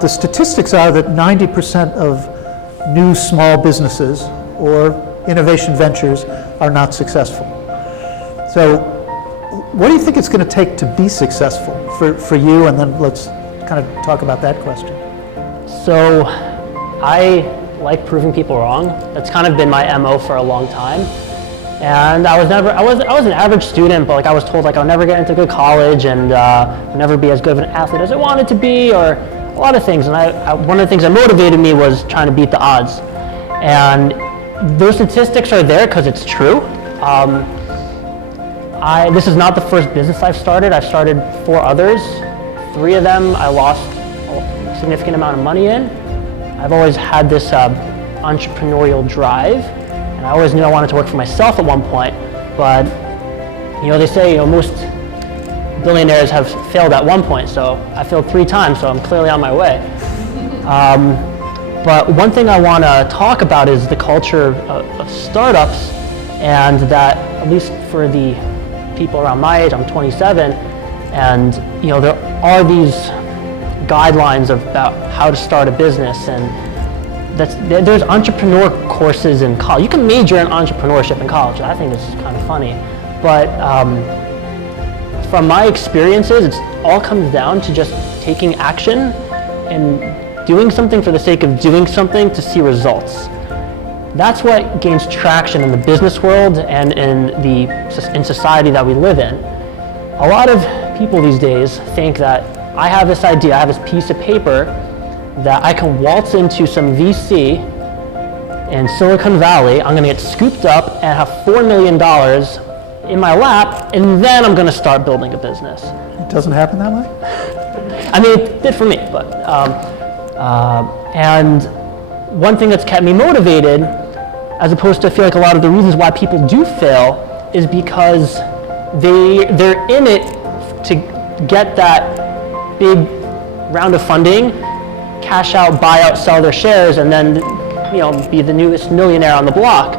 The statistics are that 90% of new small businesses or innovation ventures are not successful. So what do you think it's going to take to be successful for you? And then let's kind of talk about that question. So I like proving people wrong. That's kind of been my MO for a long time. And I was an average student, but like I was told like I'll never get into good college and I'll never be as good of an athlete as I wanted to be, or a lot of things. And one of the things that motivated me was trying to beat the odds. And those statistics are there because it's true. This is not the first business I've started. I've started 4 others. 3 of them I lost a significant amount of money in. I've always had this entrepreneurial drive, and I always knew I wanted to work for myself at one point. But they say most billionaires have failed at one point, so I failed 3 times, so I'm clearly on my way. But one thing I want to talk about is the culture of startups, and that at least for the people around my age, I'm 27, and there are these guidelines about how to start a business, and there's entrepreneur courses in college. You can major in entrepreneurship in college. I think this is kind of funny, but from my experiences, it all comes down to just taking action and doing something for the sake of doing something to see results. That's what gains traction in the business world and in society that we live in. A lot of people these days think that I have this idea, I have this piece of paper that I can waltz into some VC in Silicon Valley, I'm gonna get scooped up and have $4 million in my lap, and then I'm gonna start building a business. It doesn't happen that way? I mean, it did for me, but, and one thing that's kept me motivated, as opposed to I feel like a lot of the reasons why people do fail, is because they're in it to get that big round of funding, cash out, buy out, sell their shares, and then be the newest millionaire on the block.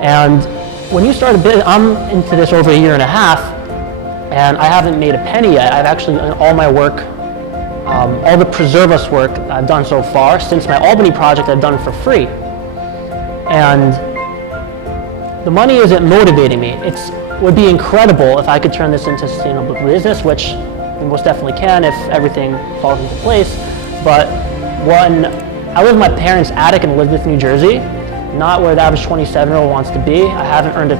And when you start a business, I'm into this over 1.5 years, and I haven't made a penny yet. I've actually done all my work, all the PreservUs work I've done so far since my Albany project I've done for free. And the money isn't motivating me. It would be incredible if I could turn this into a sustainable business, which we most definitely can if everything falls into place. But when I live in my parents' attic in Elizabeth, New Jersey, not where the average 27-year-old wants to be. I haven't earned a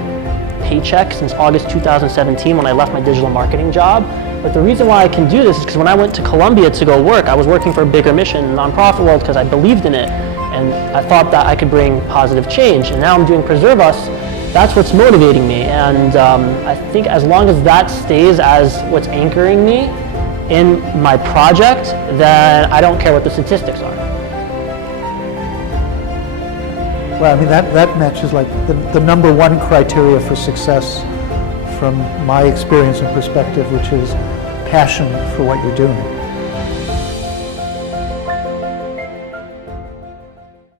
paycheck since August 2017 when I left my digital marketing job. But the reason why I can do this is because when I went to Columbia to go work, I was working for a bigger mission in the nonprofit world because I believed in it. And I thought that I could bring positive change. And now I'm doing PreservUs. That's what's motivating me. And I think as long as that stays as what's anchoring me in my project, then I don't care what the statistics are. Well, I mean, that matches like the number 1 criteria for success from my experience and perspective, which is passion for what you're doing.